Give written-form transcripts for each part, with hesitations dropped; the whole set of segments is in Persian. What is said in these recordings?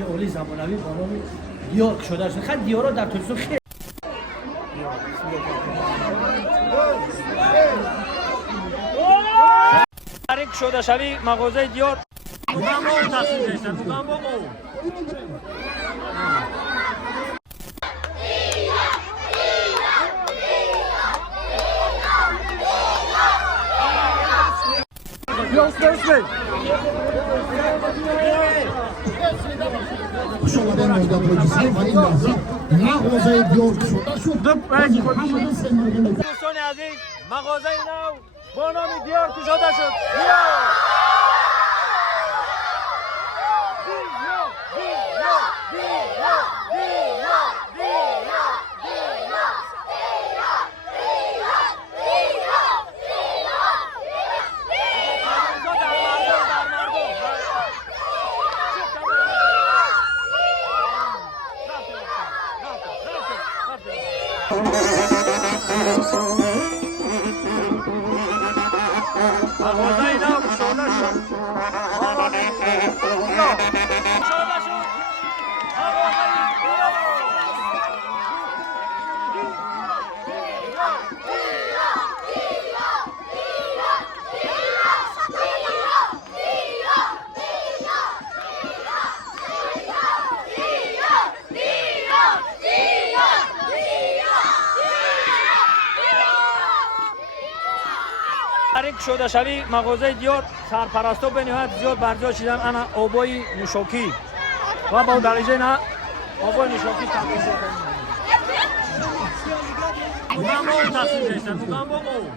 درجه عالی زمانوی با نام دیار شده است. خیلی دیارا در تلویزیون خیلی تحریک شده شوی مغازه دیار بگم با اون تصمیم گرفتن بگم با اون شماره 19 پلیسی و این لحظه مغازه دیار شده شد. دوستان عزیز مغازه نو با نام دیار کشاده شد. مغازه نو کشاده شد. تحریک شده شوی مغازه دیار سرپرستو به نهایت زیاد برجا شدن انا آبای نشاکی و با درجه نه آبای نشاکی تقدیم شدن بگم با اون تصمیم گرفتن بگم با اون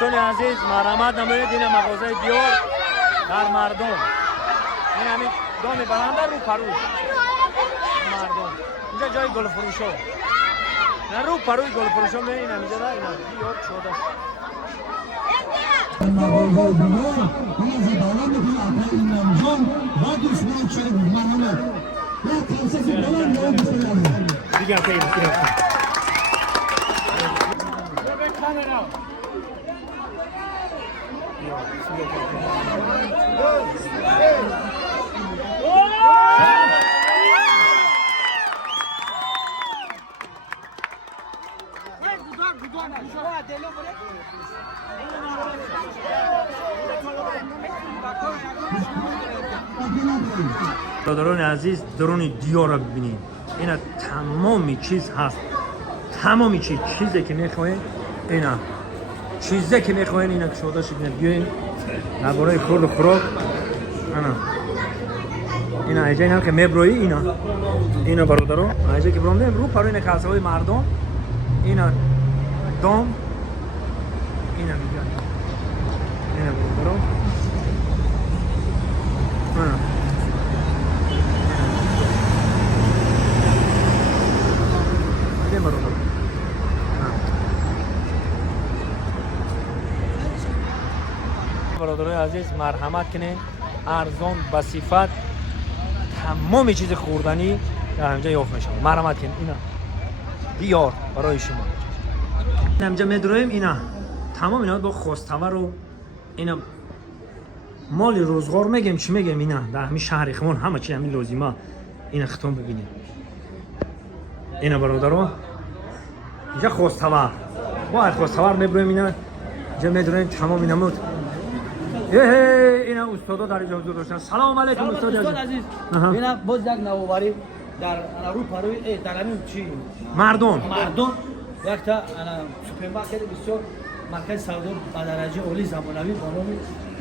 دوستان عزیز مرحمت نمایید این مغازه دیار در مردم این همین دام برنده رو پروی مردم اینجا جای گل فروشو نه رو پروی گل فروشو می این همینجا در این دیار شده مغازه دیار این زبانه میکنه آقای امامجان و دوستان شده مرحمت یا تنسیق بلند یا دوستان دیگه خیلی برادران عزیز درون دیار را ببینید اینا تمامی چیز هست تمامی چیزی که میخواین اینا چیزی که میخواین اینا کشاده شد بیاین درباره خورد و خوراک اینا اینجا اینا که میبروی اینا برادران اینجا که برام رو پروین کاسه های مردم اینا دام اینا میگن اینا برادران برادرای عزیز مرحمت کنین ارزان با صفت تمام چیز خوردنی در اینجا یافت میشه مرحمت کنین اینا دیار برای شما اینجا میدرویم اینا تمام اینا با خواستور و اینا مال روزگار میگم چی میگم اینا در همین شهر خمون همه چی همین لازمه اینا ختم ببینید اینا برادران اینجا خواستور باید خواستور میبرویم اینا اینجا میدرویم تمام اینا مود اینا استادا در اینجا حضور داشتن سلام علیکم استاد عزیز اینا باز یک نوآوری در رو پروی در همین چی مردم یک تا سوپرمارکت بسیار مرکز سودا با درجه عالی زمانوی با نام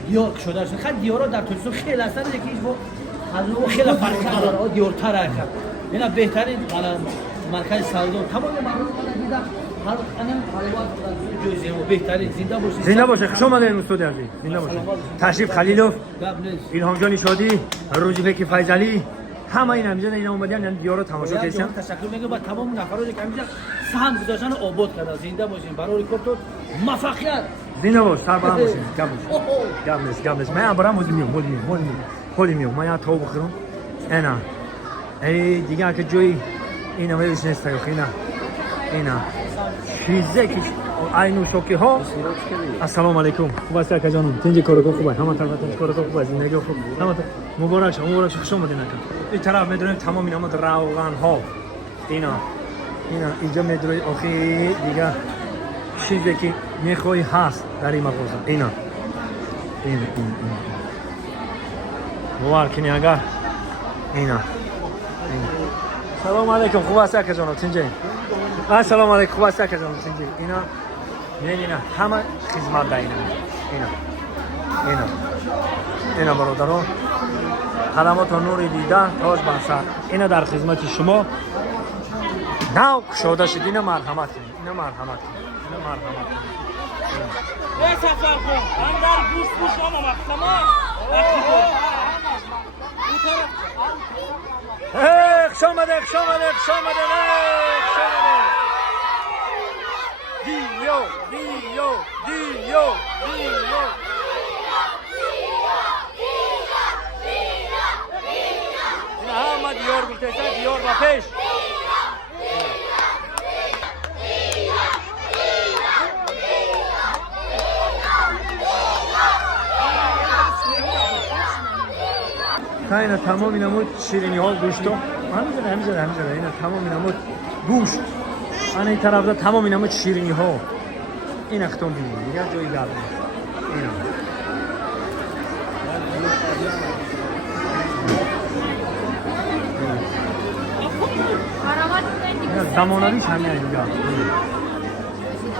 دیار شده است. خیلی دیارا در تلویزیون خیلی هستن که هیچ از اون خیلی فرق داره دیارتر است. اینا بهترین مرکز سودا تمام مردم دیدم هر انم حالات جزئی و بهترین زنده باشه خوش اومدید استاد عزیز زنده باشه تشریف خلیلوف الهام جان شادی روزی فکی فیضلی همه این همینجا اینا اومدن یعنی دیار رو تماشا باید کردن. جان تشکر میگم با تمام نفراتی که همینجا سهم گذاشتن آباد کردن. زنده باشین برای ریکورد موفقیت. زنده باش، سر برم باشین. گم نیست. من برام خودی میام. من یا تو بخورم. اینا. ای دیگه که جوی اینا ویش نیست اینا. چیزی که اینو شوکی ها. السلام علیکم. خوب است که جانم. تنجی کارو خوبه. همه طرف کارو خوبه. زندگی خوب. همه مبارک شما خوش اومدین نکن. این طرف میدونید تمام اینا مد روغن ها. اینا اینجا میدونید آخی دیگه چیزی که میخوای هست در این مغازه. اینا این باور کنی اگر اینا سلام علیکم. خوب است که جانم تنجی. السلام علیکم. خوب است که جانم تنجی. اینا همه خدمت دارن. اینا برادران خدمات نور دیدن تاج بر سر. اینا در خدمت شما. ناو کشاده شد. اینا مرحمت کنید. ای سفر کن من در گوشت شما مقسمه خشامده دیو اینا همه دیار گلتیسه دیار با پیش اینا تمام اینا مود شیرینی ها گوشت ها همینجا اینا تمام اینا مود گوشت آن این طرف دا تمام اینا مود شیرینی ها این اختون بینید دیگه جایی گرد اینا زمانویش همین اینجا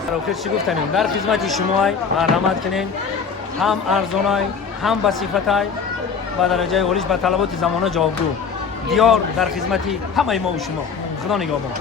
راکت چی گفتنیم در خدمت شما های مرحمت کنین هم ارزان های هم بصیفت های و درجه اولیش به طلبات زمانه جوابگو دیار در خدمت همه ما و شما. خدا نگهبان.